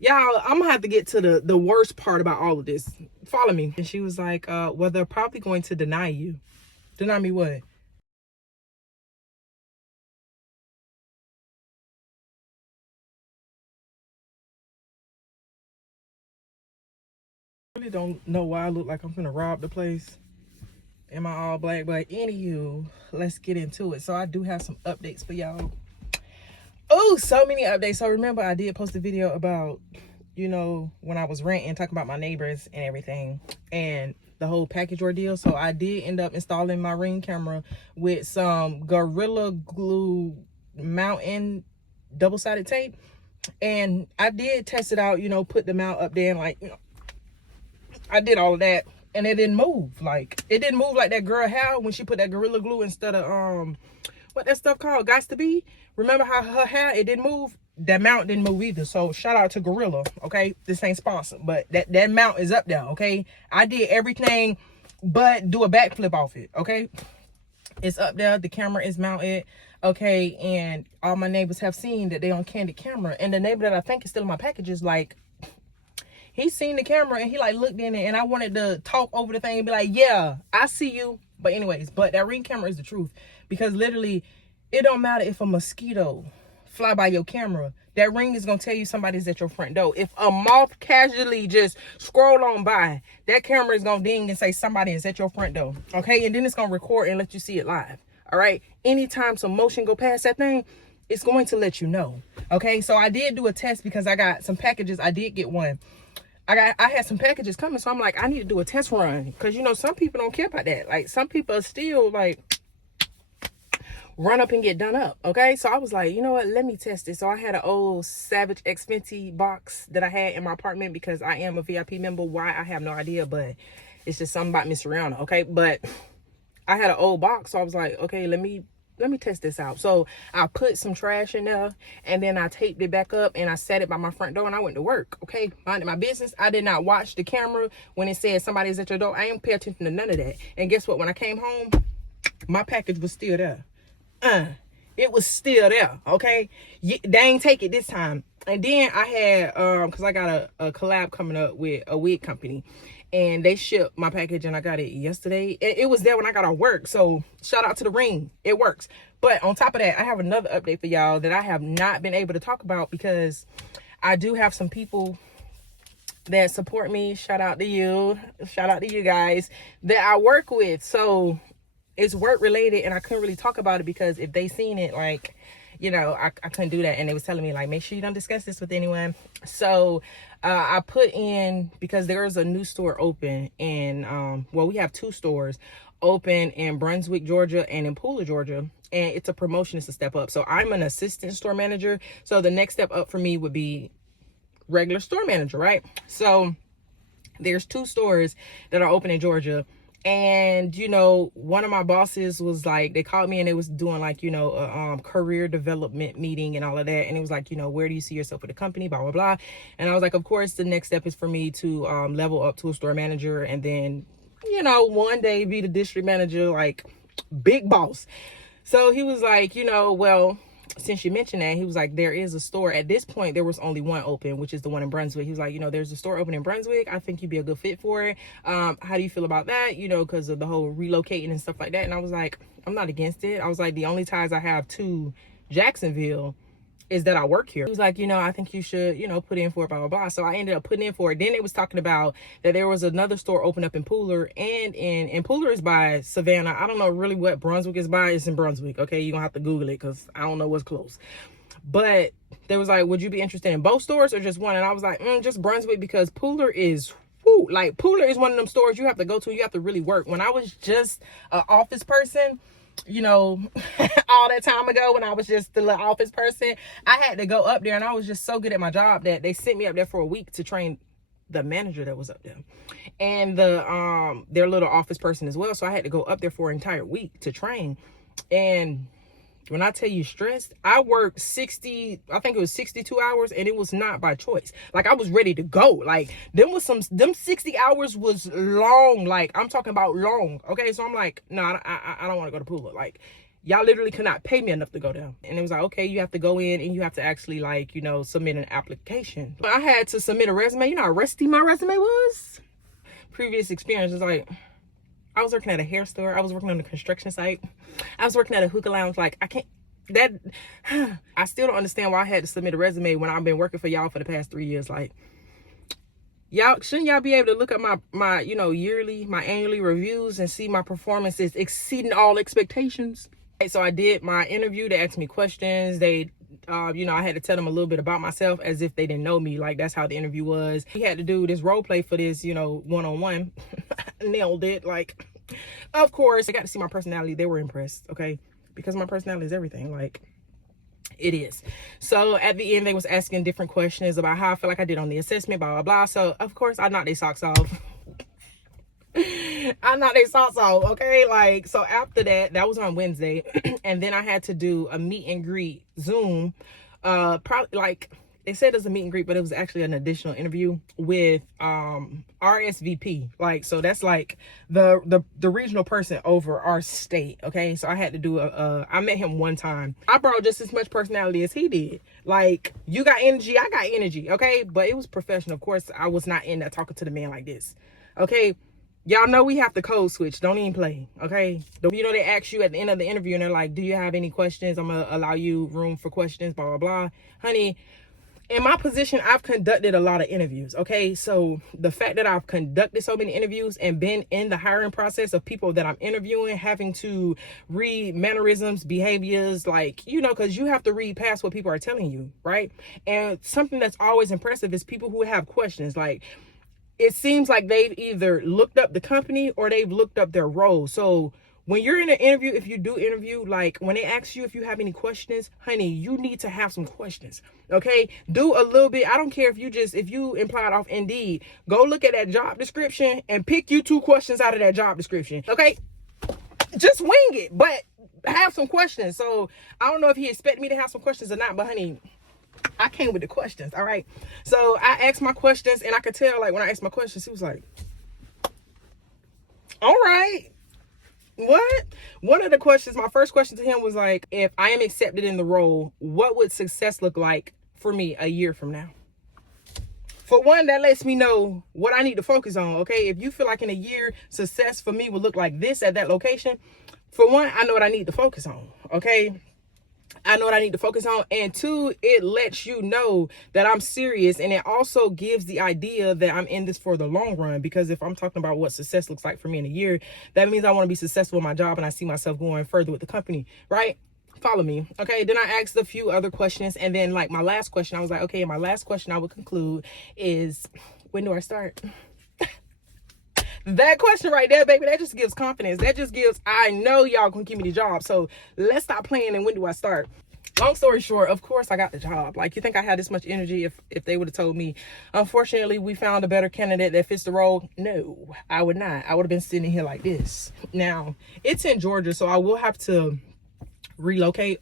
Y'all, I'm gonna have to get to the worst part about all of this. Follow me. And she was like, well, they're probably going to deny you. Deny me what? I really don't know why I look like I'm gonna rob the place. Am I all black? But anywho, let's get into it. So I do have some updates for y'all. Oh, so many updates. So remember, I did post a video about, you know, when I was renting, talking about my neighbors and everything, and the whole package ordeal. So I did end up installing my Ring camera with some Gorilla Glue mountain double-sided tape, and I did test it out, you know, put the mount up there, and like, you know, I did all of that, and it didn't move. Like, it didn't move like that girl how when she put that Gorilla Glue instead of what that stuff called, Gots to Be. Remember how her hair, it didn't move? That mount didn't move either. So shout out to Gorilla, okay? This ain't sponsored, but that mount is up there, okay? I did everything but do a backflip off it, okay? It's up there. The camera is mounted, okay? And all my neighbors have seen that they on candid camera. And the neighbor that I think is still in my packages, like, he seen the camera and he like looked in it, and I wanted to talk over the thing and be like, yeah, I see you. But anyways, but that Ring camera is the truth, because literally it don't matter if a mosquito fly by your camera, that Ring is gonna tell you somebody's at your front door. If a moth casually just scroll on by, that camera is gonna ding and say somebody is at your front door, okay? And then it's gonna record and let you see it live, all right? Anytime some motion go past that thing, it's going to let you know, okay? So I did do a test because I got some packages. I did get one. I had some packages coming, so I'm like, I need to do a test run, because, you know, some people don't care about that. Like, some people are still like run up and get done up, okay? So I was like, you know what, let me test it. So I had an old Savage X Fenty box that I had in my apartment because I am a VIP member. Why, I have no idea, but it's just something about Miss Rihanna, okay? But I had an old box, so I was like, okay, let me test this out. So I put some trash in there, and then I taped it back up, and I set it by my front door, and I went to work, okay? Minded my business. I did not watch the camera when it said somebody's at your door. I didn't pay attention to none of that. And guess what? When I came home, my package was still there. It was still there, okay? They ain't take it this time. And then I had, because I got a collab coming up with a wig company, and they shipped my package, and I got it yesterday. It was there when I got off work, so shout out to the Ring. It works. But on top of that, I have another update for y'all that I have not been able to talk about, because I do have some people that support me. Shout out to you. Shout out to you guys that I work with. So it's work related, and I couldn't really talk about it because if they seen it, like, you know, I couldn't do that. And they was telling me, like, make sure you don't discuss this with anyone. So I put in, because there's a new store open in, well, we have two stores open in Brunswick, Georgia, and in Pooler, Georgia. And it's a promotion. It's a step up. So I'm an assistant store manager. So the next step up for me would be regular store manager, right? So there's two stores that are open in Georgia. And, you know, one of my bosses was like, they called me and they was doing like, you know, a career development meeting and all of that. And it was like, you know, where do you see yourself with the company, blah, blah, blah. And I was like, of course, the next step is for me to level up to a store manager, and then, you know, one day be the district manager, like big boss. So he was like, you know, well, since you mentioned that, he was like, there is a store. At this point, there was only one open, which is the one in Brunswick. He was like, you know, there's a store open in Brunswick. I think you'd be a good fit for it. How do you feel about that? You know, because of the whole relocating and stuff like that. And I was like, I'm not against it. I was like, the only ties I have to Jacksonville is that I work here. He was like, you know, I think you should, you know, put in for it, blah, blah, blah. So I ended up putting in for it. Then it was talking about that there was another store open up in Pooler, and in Pooler is by Savannah. I don't know really what Brunswick is by. It's in Brunswick. Okay, you're gonna have to Google it because I don't know what's close. But they was like, would you be interested in both stores or just one? And I was like, just Brunswick, because Pooler is, whoo, like Pooler is one of them stores you have to go to. You have to really work. When I was just an office person, you know, all that time ago when I was just the little office person, I had to go up there, and I was just so good at my job that they sent me up there for a week to train the manager that was up there and their little office person as well. So I had to go up there for an entire week to train. And when I tell you stressed, I worked 60, I think it was 62 hours, and it was not by choice. Like, I was ready to go. Like, them 60 hours was long. Like, I'm talking about long. Okay, so I'm like, no, I don't want to go to Pula. Like, Y'all literally could not pay me enough to go there. And it was like, okay, you have to go in and you have to actually, like, you know, submit an application. But I had to submit a resume. You know how rusty my resume was? Previous experience was like, I was working at a hair store. I was working on a construction site. I was working at a hookah lounge. Like, I still don't understand why I had to submit a resume when I've been working for y'all for the past 3 years. Like, shouldn't y'all be able to look at my you know, my annually reviews and see my performance is exceeding all expectations? So I did my interview. They asked me questions. They, you know, I had to tell them a little bit about myself as if they didn't know me. Like, that's how the interview was. We had to do this role play for this, you know, one-on-one. Nailed it. Like, of course, they got to see my personality. They were impressed, okay? Because my personality is everything. Like, it is. So at the end, they was asking different questions about how I feel like I did on the assessment, blah, blah, blah. So, of course, I knocked their socks off. I knocked their socks off, okay? Like, so after that was on Wednesday. And then I had to do a meet and greet Zoom. Probably, like, they said it was a meet and greet, but it was actually an additional interview with RSVP. Like, so that's like the regional person over our state, okay? So I had to do I met him one time. I brought just as much personality as he did. Like, you got energy, I got energy, okay? But it was professional. Of course, I was not in there talking to the man like this, okay? Y'all know we have to code switch. Don't even play, okay? You know, they ask you at the end of the interview and they're like, do you have any questions? I'm gonna allow you room for questions, blah, blah, blah. Honey, in my position, I've conducted a lot of interviews, okay? So the fact that I've conducted so many interviews and been in the hiring process of people that I'm interviewing, having to read mannerisms, behaviors, like, you know, because you have to read past what people are telling you, right? And something that's always impressive is people who have questions. Like, it seems like they've either looked up the company or they've looked up their role. So when you're in an interview, if you do interview, like, when they ask you if you have any questions, honey, you need to have some questions, okay? Do a little bit. I don't care if you implied off Indeed, go look at that job description and pick you 2 questions out of that job description, okay? Just wing it, but have some questions. So I don't know if he expected me to have some questions or not, but honey, I came with the questions, all right? So I asked my questions, and I could tell, like, when I asked my questions, he was like, all right. What? One of the questions, my first question to him was like, if I am accepted in the role, what would success look like for me a year from now? For one, that lets me know what I need to focus on, okay? If you feel like in a year, success for me would look like this at that location, for one, I know what I need to focus on, okay? I know what I need to focus on. And 2, it lets you know that I'm serious. And it also gives the idea that I'm in this for the long run. Because if I'm talking about what success looks like for me in a year, that means I want to be successful in my job and I see myself going further with the company, right? Follow me. Okay, then I asked a few other questions. And then, like, my last question, I was like, okay, my last question I would conclude is, when do I start? That question right there, baby, that just gives confidence. That just gives, I know y'all gonna give me the job. So let's stop playing and when do I start? Long story short, of course I got the job. Like, you think I had this much energy if they would have told me, unfortunately, we found a better candidate that fits the role? No, I would not. I would have been sitting here like this. Now, it's in Georgia, so I will have to relocate.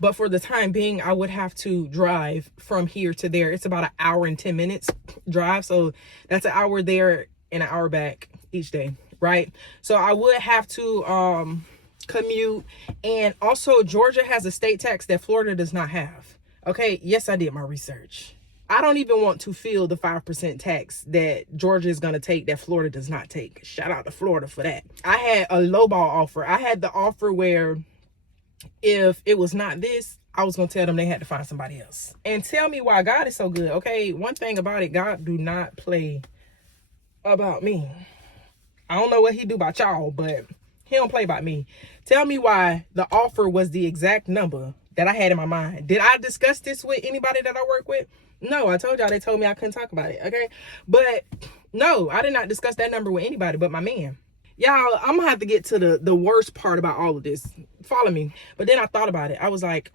But for the time being, I would have to drive from here to there. It's about 1 hour and 10 minutes drive. So that's 1 hour there and 1 hour back each day, right? So I would have to commute. And also, Georgia has a state tax that Florida does not have. Okay, yes, I did my research. I don't even want to feel the 5% tax that Georgia is going to take that Florida does not take. Shout out to Florida for that. I had a lowball offer. I had the offer where if it was not this, I was going to tell them they had to find somebody else. And tell me why God is so good. Okay, one thing about it, God do not play about me. I don't know what he do about y'all, but he don't play about me. Tell me why the offer was the exact number that I had in my mind. Did I discuss this with anybody that I work with? No, I told y'all they told me I couldn't talk about it, okay? But no, I did not discuss that number with anybody but my man. Y'all, I'm gonna have to get to the worst part about all of this. Follow me. But then I thought about it. I was like,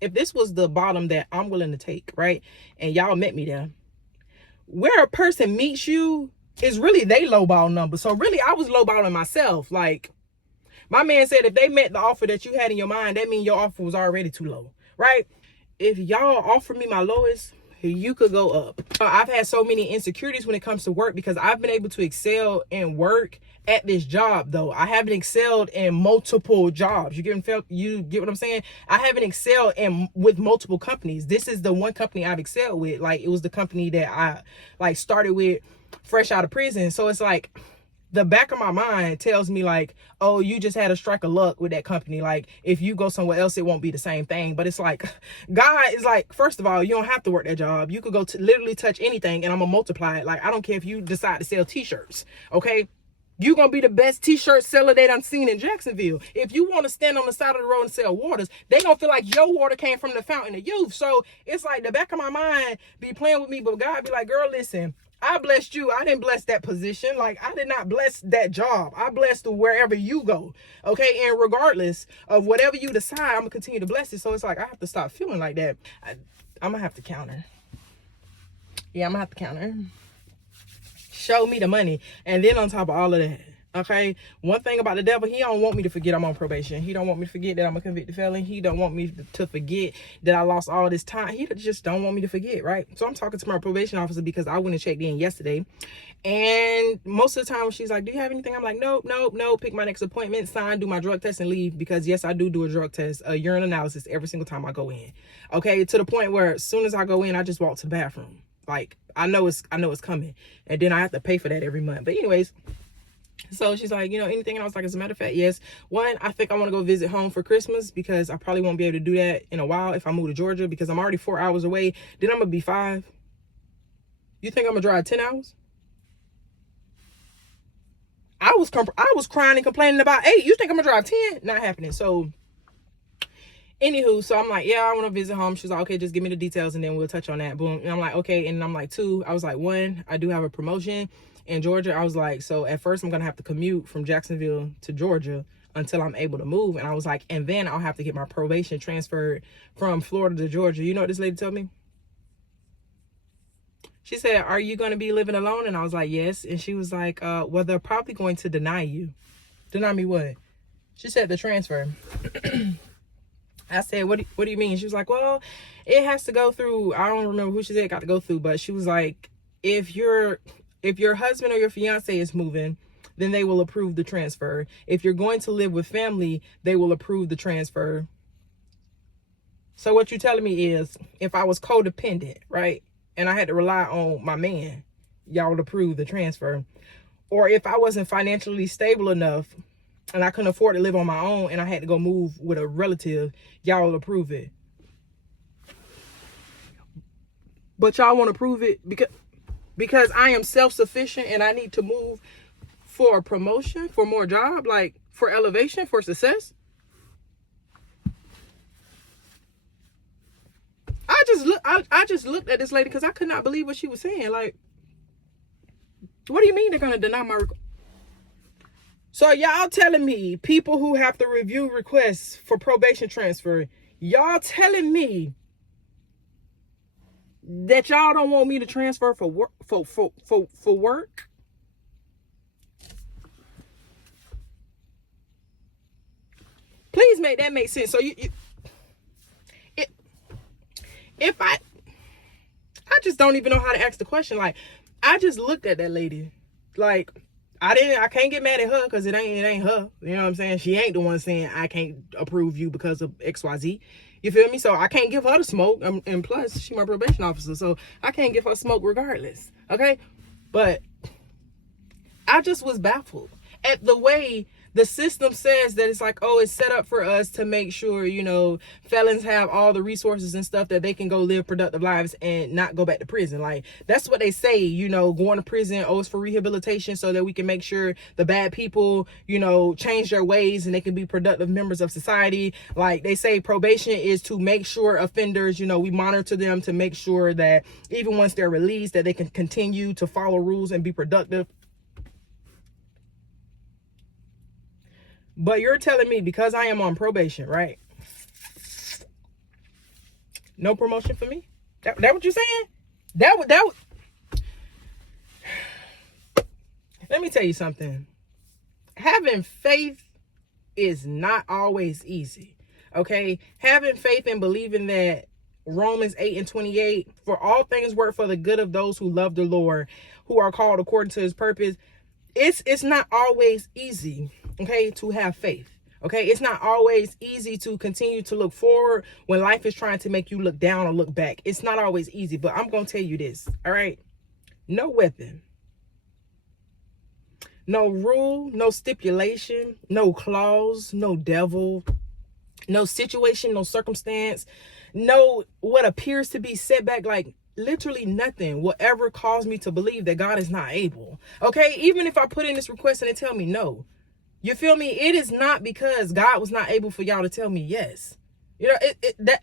if this was the bottom that I'm willing to take, right? And y'all met me there. Where a person meets you is really they lowball number. So really, I was lowballing myself. Like, my man said, if they met the offer that you had in your mind, that means your offer was already too low, right? If y'all offer me my lowest, you could go up. I've had so many insecurities when it comes to work because I've been able to excel in work at this job, though. I haven't excelled in multiple jobs. You get what I'm saying? I haven't excelled with multiple companies. This is the one company I've excelled with. Like, it was the company that I like started with fresh out of prison. So it's like, the back of my mind tells me like, oh, you just had a strike of luck with that company. Like, if you go somewhere else, it won't be the same thing. But it's like, God is like, first of all, you don't have to work that job. You could go to literally touch anything and I'm gonna multiply it. Like, I don't care if you decide to sell t-shirts, okay? You're gonna be the best t-shirt seller they done seen in Jacksonville. If you want to stand on the side of the road and sell waters, they gonna feel like your water came from the fountain of youth. So it's like the back of my mind be playing with me, but God be like, girl, listen, I blessed you. I didn't bless that position. Like, I did not bless that job. I blessed wherever you go. Okay. And regardless of whatever you decide, I'm gonna continue to bless it. So it's like, I have to stop feeling like that. I'm gonna have to counter. Yeah, I'm gonna have to counter. Show me the money. And then on top of all of that, okay, one thing about the devil, he don't want me to forget I'm on probation. He don't want me to forget that I'm a convicted felon. He don't want me to forget that I lost all this time. He just don't want me to forget, right? So I'm talking to my probation officer because I went and checked in yesterday. And most of the time she's like, do you have anything? I'm like, nope. Pick my next appointment, sign, do my drug test and leave. Because yes, I do a drug test, a urine analysis every single time I go in. Okay, to the point where as soon as I go in, I just walk to the bathroom. Like, I know it's coming. And then I have to pay for that every month. But anyways, so she's like, anything? And I was like, as a matter of fact, yes. One, I think I want to go visit home for Christmas because I probably won't be able to do that in a while if I move to Georgia because I'm already 4 hours away. Then I'm going to be 5. You think I'm going to drive 10 hours? I was crying and complaining about 8. You think I'm going to drive 10? Not happening. So, anywho, so I'm like, yeah, I want to visit home. She's like, okay, just give me the details and then we'll touch on that. Boom. And I'm like, okay. And I'm like, 2, I was like, 1, I do have a promotion in Georgia. I was like, so at first I'm going to have to commute from Jacksonville to Georgia until I'm able to move. And I was like, and then I'll have to get my probation transferred from Florida to Georgia. You know what this lady told me? She said, are you going to be living alone? And I was like, yes. And she was like, well, they're probably going to deny you. Deny me what? She said the transfer. I said, what do you mean? She was like, well, it has to go through, I don't remember who she said it got to go through, but she was like, if your husband or your fiance is moving, then they will approve the transfer. If you're going to live with family, they will approve the transfer. So what you're telling me is, if I was codependent, right, and I had to rely on my man, y'all would approve the transfer. Or if I wasn't financially stable enough and I couldn't afford to live on my own and I had to go move with a relative, y'all will approve it. But y'all won't approve it because I am self-sufficient and I need to move for a promotion, for more job, like for elevation, for success. I just looked at this lady because I could not believe what she was saying. Like, what do you mean they're going to deny my request? So y'all telling me people who have to review requests for probation transfer, y'all telling me that y'all don't want me to transfer for work, for work? Please make that make sense. So if I just don't even know how to ask the question. Like, I just looked at that lady. Like, I can't get mad at her because it ain't her. You know what I'm saying? She ain't the one saying I can't approve you because of XYZ. You feel me? So I can't give her the smoke. And plus, she my probation officer, so I can't give her smoke regardless. Okay? But I just was baffled at the way the system says that it's like, oh, it's set up for us to make sure, felons have all the resources and stuff that they can go live productive lives and not go back to prison. Like, that's what they say, going to prison, oh, it's for rehabilitation so that we can make sure the bad people, change their ways and they can be productive members of society. Like, they say probation is to make sure offenders, we monitor them to make sure that even once they're released, that they can continue to follow rules and be productive. But you're telling me because I am on probation, right? No promotion for me? That what you're saying? That would. Let me tell you something. Having faith is not always easy. Okay? Having faith and believing that Romans 8:28, for all things work for the good of those who love the Lord, who are called according to his purpose. It's not always easy, okay, to have faith. Okay, it's not always easy to continue to look forward when life is trying to make you look down or look back. It's not always easy, but I'm going to tell you this, all right? No weapon, no rule, no stipulation, no clause, no devil, no situation, no circumstance, no what appears to be setback, like literally nothing will ever cause me to believe that God is not able. Okay, even if I put in this request and they tell me no, you feel me? It is not because God was not able for y'all to tell me yes. You know,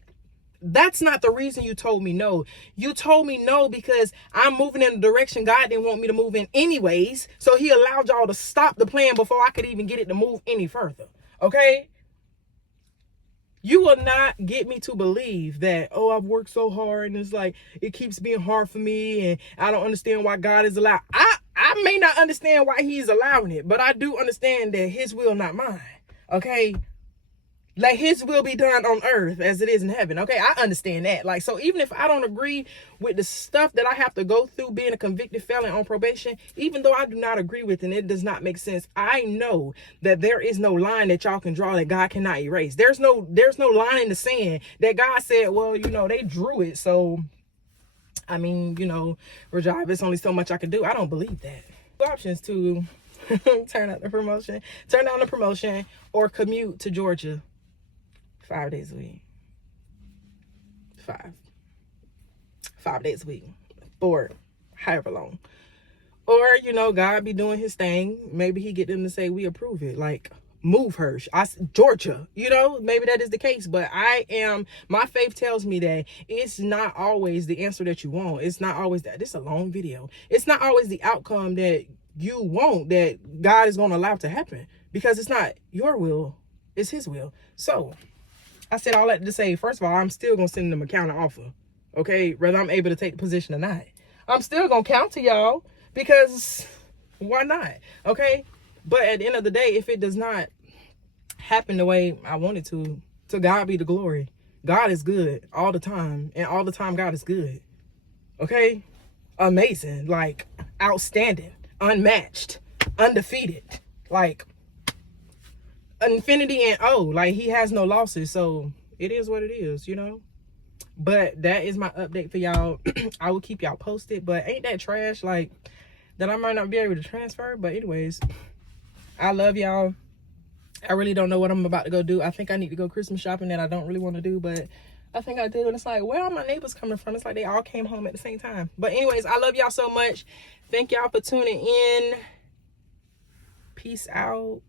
that's not the reason you told me no. You told me no because I'm moving in a direction God didn't want me to move in anyways. So he allowed y'all to stop the plan before I could even get it to move any further. Okay? You will not get me to believe that, oh, I've worked so hard and it's like it keeps being hard for me and I don't understand why God is allowed. I may not understand why he's allowing it, but I do understand that his will, not mine. Okay? Like his will be done on earth as it is in heaven. Okay, I understand that. Like, so even if I don't agree with the stuff that I have to go through being a convicted felon on probation, even though I do not agree with it and it does not make sense, I know that there is no line that y'all can draw that God cannot erase. There's no line in the sand that God said, well, you know, they drew it. So, I mean, you know, Rajiv, it's only so much I can do. I don't believe that. Options to turn down the promotion, or commute to Georgia 5 days a week. 5 days a week. Or however long. Or, you know, God be doing his thing. Maybe he get them to say, we approve it. Like, move her. Georgia. You know, maybe that is the case. But my faith tells me that it's not always the answer that you want. It's not always that. This is a long video. It's not always the outcome that you want that God is going to allow to happen. Because it's not your will. It's his will. So, I said all that to say, first of all, I'm still going to send them a counter offer. Okay? Whether I'm able to take the position or not. I'm still going to count to y'all because why not? Okay? But at the end of the day, if it does not happen the way I want it to God be the glory. God is good all the time. And all the time, God is good. Okay? Amazing. Like, outstanding. Unmatched. Undefeated. Like, infinity and like he has no losses, so it is what it is, you know. But that is my update for y'all. I will keep y'all posted, but ain't that trash, like, that I might not be able to transfer. But anyways, I love y'all. I really don't know what I'm about to go do. I think I need to go Christmas shopping that I don't really want to do, but I think I do. And it's like, where are my neighbors coming from? It's like they all came home at the same time. But anyways, I love y'all so much. Thank y'all for tuning in. Peace out.